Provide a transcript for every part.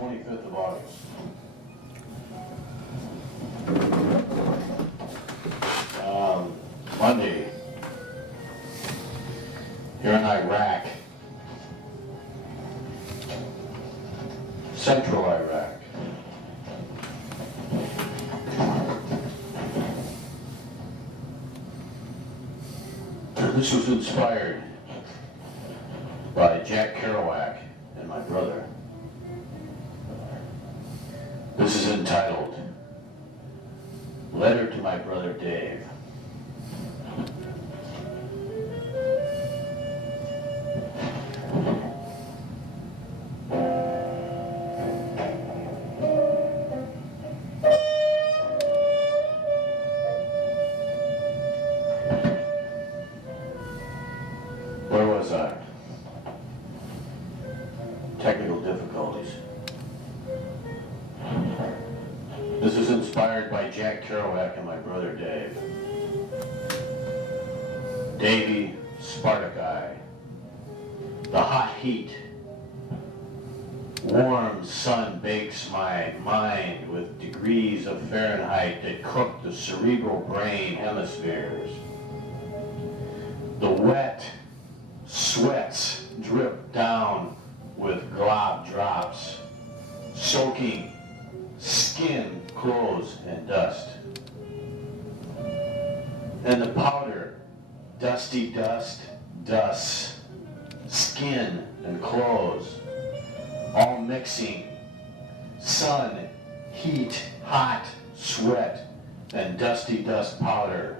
25th of August. Monday, here in Iraq, central Iraq. This was inspired by Jack Kerouac and my brother. This is entitled, Letter to My Brother Dave. Where was I? Technical difficulties. This is inspired by Jack Kerouac and my brother Dave. Davy, Spartacus. The hot heat. Warm sun bakes my mind with degrees of Fahrenheit that cook the cerebral brain hemispheres. The wet sweats drip down with glob drops, soaking skin, clothes, and dust. And the powder, dusty dust, skin and clothes, all mixing, sun, heat, hot, sweat, and dusty dust powder.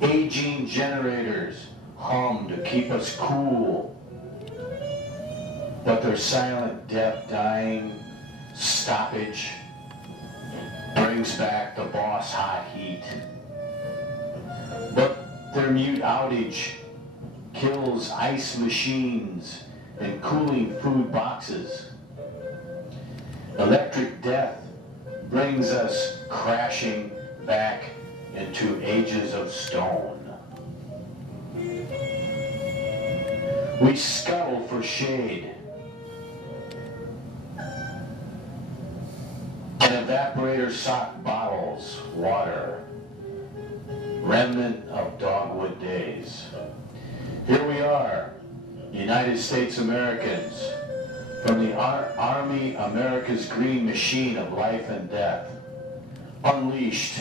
Aging generators hum to keep us cool, but their silent death dying stoppage brings back the boss hot heat. But their mute outage kills ice machines and cooling food boxes. Electric death brings us crashing back into ages of stone. We scuttle for shade. And evaporator sock bottles, water, remnant of dogwood days. Here we are, United States Americans, from the Army America's green machine of life and death, unleashed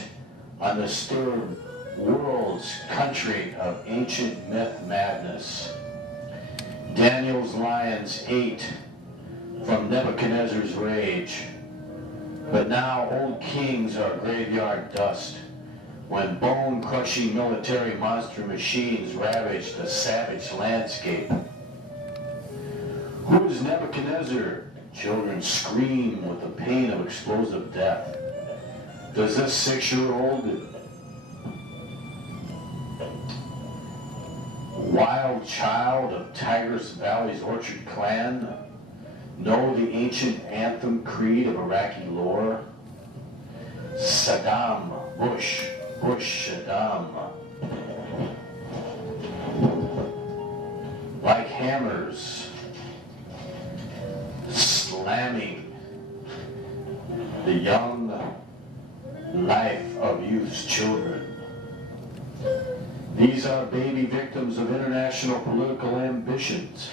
on the stirred world's country of ancient myth madness. Daniel's lions ate from Nebuchadnezzar's rage, but now old kings are graveyard dust when bone-crushing military monster machines ravage the savage landscape. Who is Nebuchadnezzar? Children scream with the pain of explosive death. Does this 6-year-old wild child of Tigris Valley's Orchard clan know the ancient anthem creed of Iraqi lore? Saddam, Bush, Saddam. Like hammers, slamming the young life of youth's children. These are baby victims of international political ambitions.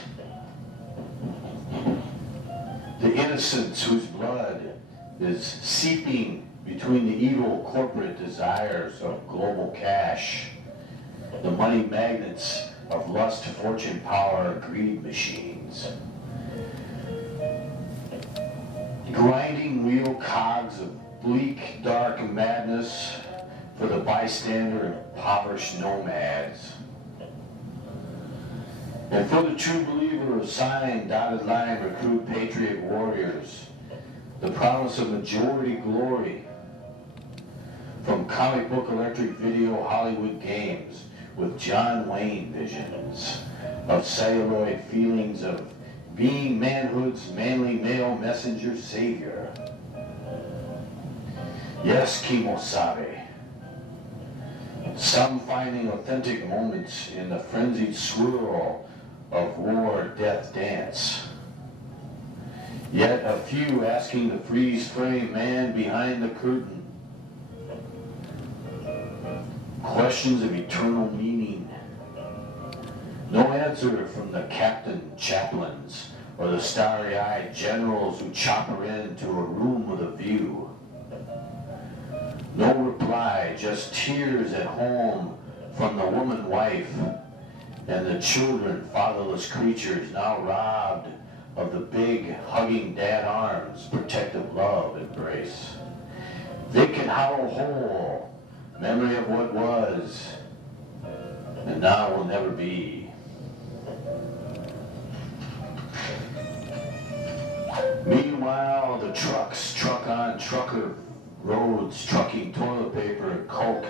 The innocents whose blood is seeping between the evil corporate desires of global cash, the money magnets of lust, fortune, power, greed machines. Grinding wheel cogs of bleak, dark madness for the bystander and impoverished nomads. And for the true believer of sign, dotted line, recruit patriot warriors, the promise of majority glory from comic book, electric video, Hollywood games with John Wayne visions of celluloid feelings of being manhood's manly male messenger savior. Yes, Kimosabe. Some finding authentic moments in the frenzied swirl of war death dance. Yet a few asking the freeze-frame man behind the curtain questions of eternal meaning. No answer from the captain chaplains or the starry-eyed generals who chopper into a room with a view. No reply, just tears at home from the woman wife and the children, fatherless creatures now robbed of the big hugging dad arms, protective love embrace. Vacant hollow hole, memory of what was and now will never be. Meanwhile, the trucks truck on trucker roads, trucking toilet paper and coke,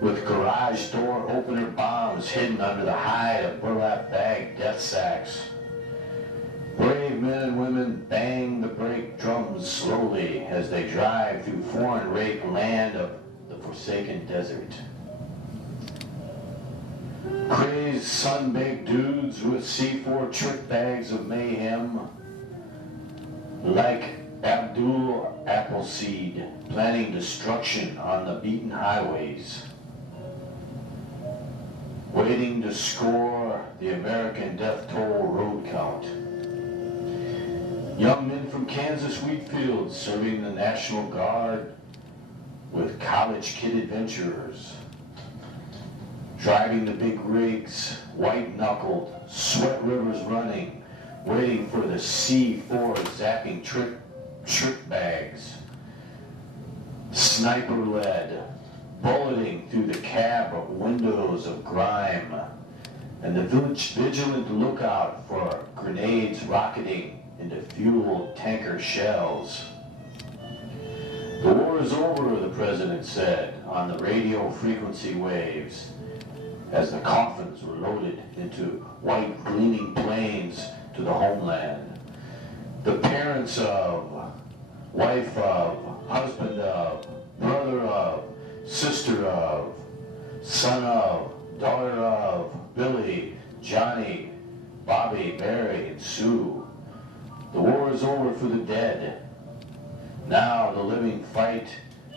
with garage door opener bombs hidden under the hide of burlap bag death sacks. Brave men and women bang the brake drums slowly as they drive through foreign rake land of the forsaken desert. Crazed sun-baked dudes with C4 trick bags of mayhem, like Abdul Appleseed, planning destruction on the beaten highways, waiting to score the American death toll road count. Young men from Kansas wheat fields serving the National Guard with college kid adventurers, driving the big rigs, white-knuckled, sweat rivers running, waiting for the C4 zapping trick bags, sniper-led, bulleting through the cab windows of grime, and the vigilant lookout for grenades rocketing into fueled tanker shells. The war is over, the president said on the radio frequency waves as the coffins were loaded into white gleaming planes to the homeland. The parents of, wife of, husband of, brother of, sister of, son of, daughter of, Billy, Johnny, Bobby, Barry, and Sue. The war is over for the dead. Now the living fight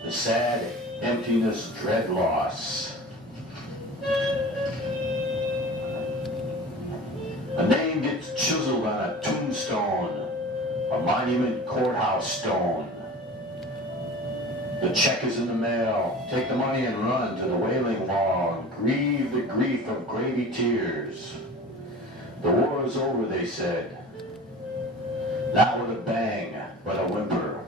the sad emptiness, dread loss. A name gets chiseled on a tombstone, a monument courthouse stone. The check is in the mail. Take the money and run to the Wailing Wall and grieve the grief of gravy tears. The war is over, they said. Not with a bang, but a whimper.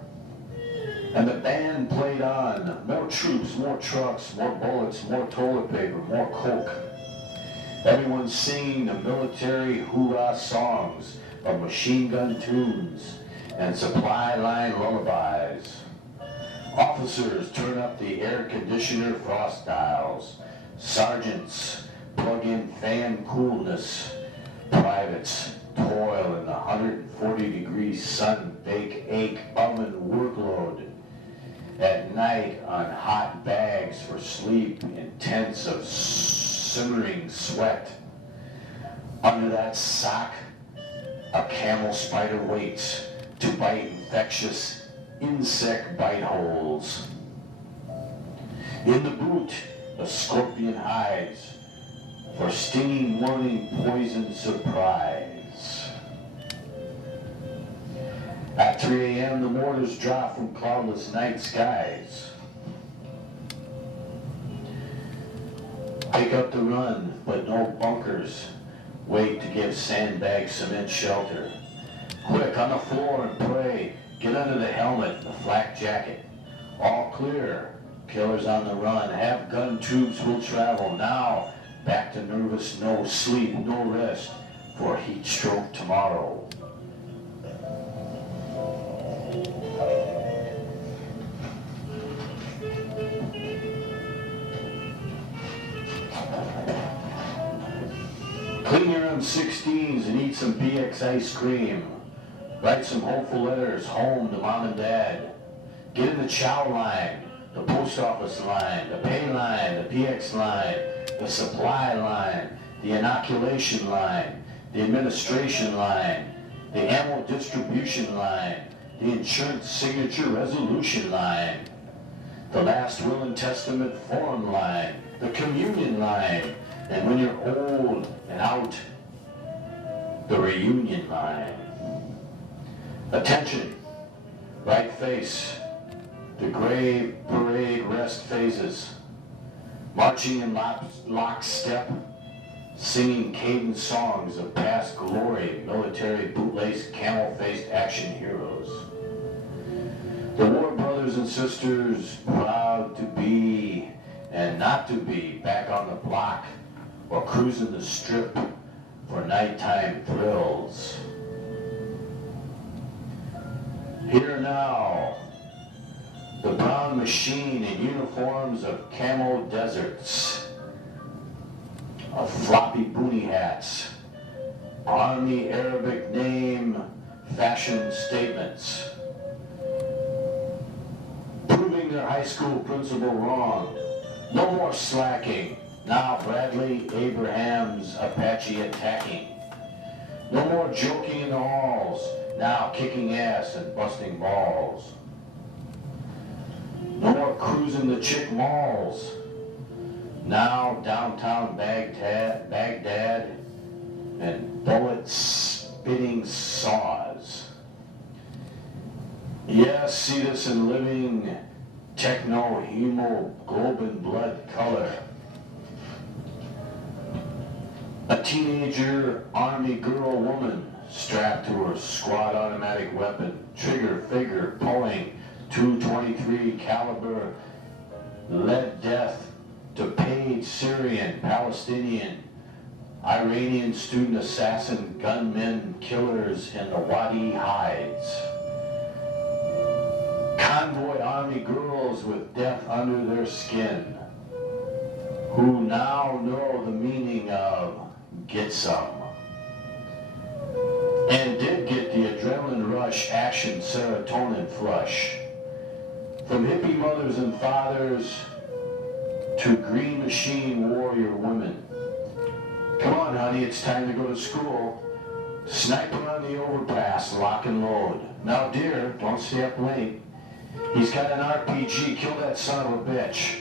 And the band played on. More troops, more trucks, more bullets, more toilet paper, more coke. Everyone singing the military hoorah songs of machine gun tunes and supply line lullabies. Officers turn up the air conditioner frost dials. Sergeants plug in fan coolness. Privates toil in the 140-degree sun-baked ache oven workload. At night on hot bags for sleep in tents of simmering sweat. Under that sock, a camel spider waits to bite infectious insect bite holes. In the boot, a scorpion hides for stinging morning poison surprise. At 3 a.m., the mortars drop from cloudless night skies. Pick up the run, but no bunkers. Wait to give sandbag cement shelter. Quick, on the floor and pray. Get under the helmet, the flak jacket. All clear. Killers on the run. Have gun tubes will travel. Now, back to nervous, no sleep, no rest for a heat stroke tomorrow. Clean your M16s and eat some PX ice cream. Write some hopeful letters home to mom and dad. Get in the chow line, the post office line, the pay line, the PX line, the supply line, the inoculation line, the administration line, the ammo distribution line, the insurance signature resolution line, the last will and testament form line, the communion line, and when you're old and out, the reunion line. Attention, right face, the grave parade rest phases, marching in lockstep, singing cadence songs of past glory, military bootlace, camel-faced action heroes. The war brothers and sisters, proud to be and not to be back on the block or cruising the strip for nighttime thrills. Here now, the brown machine in uniforms of camo deserts, of floppy boonie hats, Army Arabic name fashion statements, proving their high school principal wrong. No more slacking. Now Bradley Abraham's Apache attacking. No more joking in the halls. Now kicking ass and busting balls. No more cruising the chick malls. Now downtown Baghdad and bullet-spitting saws. Yes, see this in living techno-hemoglobin blood color. A teenager Army girl woman strapped to her squad automatic weapon, trigger finger pulling .223 caliber lead death to paid Syrian, Palestinian, Iranian student assassin gunmen killers in the Wadi hides. Convoy Army girls with death under their skin, who now know the meaning of get some. And did get the adrenaline rush, action, serotonin flush. From hippie mothers and fathers to green machine warrior women. Come on, honey, it's time to go to school. Sniper on the overpass, lock and load. Now, dear, don't stay up late. He's got an RPG, kill that son of a bitch.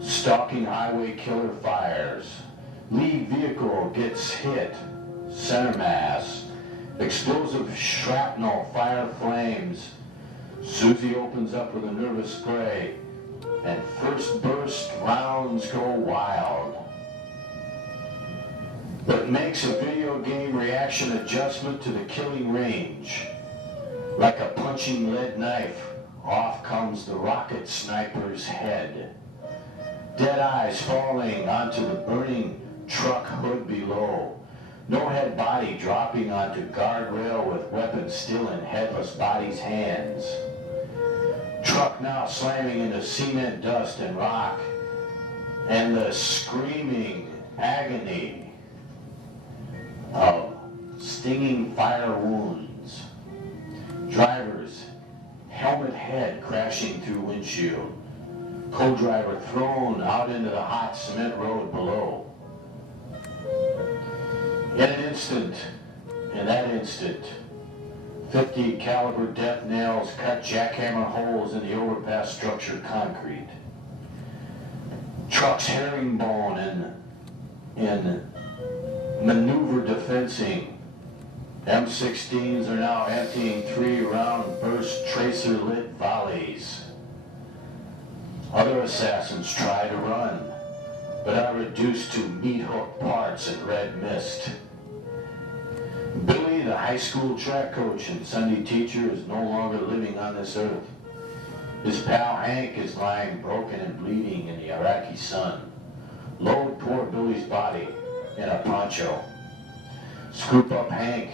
Stalking highway killer fires. Lead vehicle gets hit. Center mass. Explosive shrapnel, fire flames. Susie opens up with a nervous spray. And first burst rounds go wild. But makes a video game reaction adjustment to the killing range. Like a punching lead knife, off comes the rocket sniper's head. Dead eyes falling onto the burning truck hood below. No head body dropping onto guardrail with weapon still in headless body's hands. Truck now slamming into cement, dust, and rock. And the screaming agony of stinging fire wounds. Driver's helmet head crashing through windshield. Co-driver thrown out into the hot cement road below. In that instant, 50 caliber death nails cut jackhammer holes in the overpass structure concrete. Truck's herringbone in maneuver defensing. M16s are now emptying 3-round burst tracer lit volleys. Other assassins try to run, but are reduced to meat hook parts and red mist. Billy, the high school track coach and Sunday teacher, is no longer living on this earth. His pal Hank is lying broken and bleeding in the Iraqi sun. Load poor Billy's body in a poncho. Scoop up Hank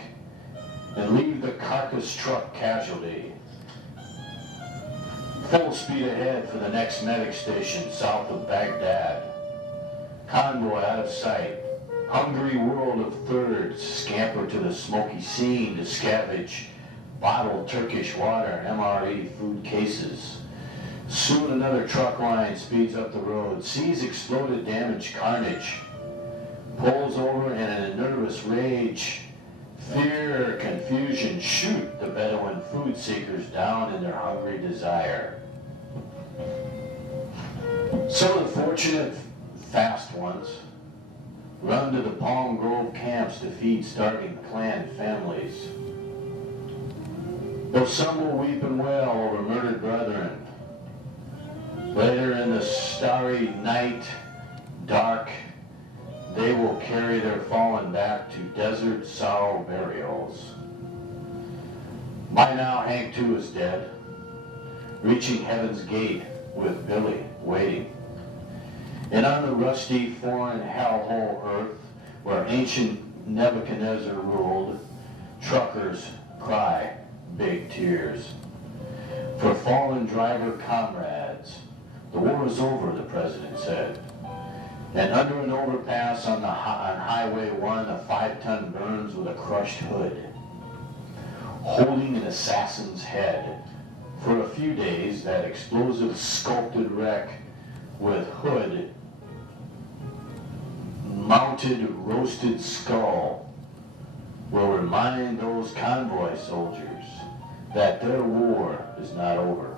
and leave the carcass truck casualty. Full speed ahead for the next medic station south of Baghdad. Convoy out of sight. Hungry world of thirds scamper to the smoky scene to scavenge bottled Turkish water and MRE food cases. Soon another truck line speeds up the road, sees exploded damaged carnage, pulls over and in a nervous rage Fear, confusion, shoot the Bedouin food seekers down in their hungry desire. Some of the fortunate fast ones run to the Palm Grove camps to feed starving clan families. Though some will weep and wail over murdered brethren, later in the starry night, dark, they will carry their fallen back to desert sorrow burials. By now, Hank too is dead, reaching heaven's gate with Billy waiting. And on the rusty foreign hellhole earth, where ancient Nebuchadnezzar ruled, truckers cry big tears. For fallen driver comrades, the war is over, the president said. And under an overpass on Highway 1, a 5-ton burns with a crushed hood, holding an assassin's head. For a few days, that explosive sculpted wreck with hood, mounted roasted skull will remind those convoy soldiers that their war is not over.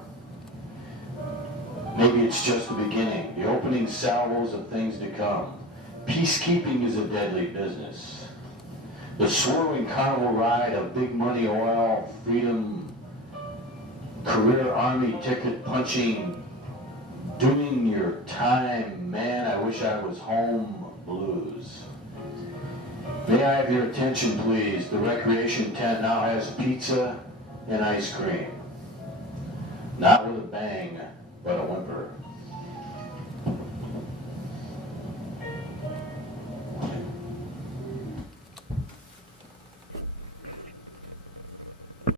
Maybe it's just the beginning, the opening salvos of things to come. Peacekeeping is a deadly business. The swirling carnival ride of big money oil, freedom, career army ticket punching, doing your time, man, I wish I was home blues. May I have your attention, please? The recreation tent now has pizza and ice cream. Not with a bang, but a whimper.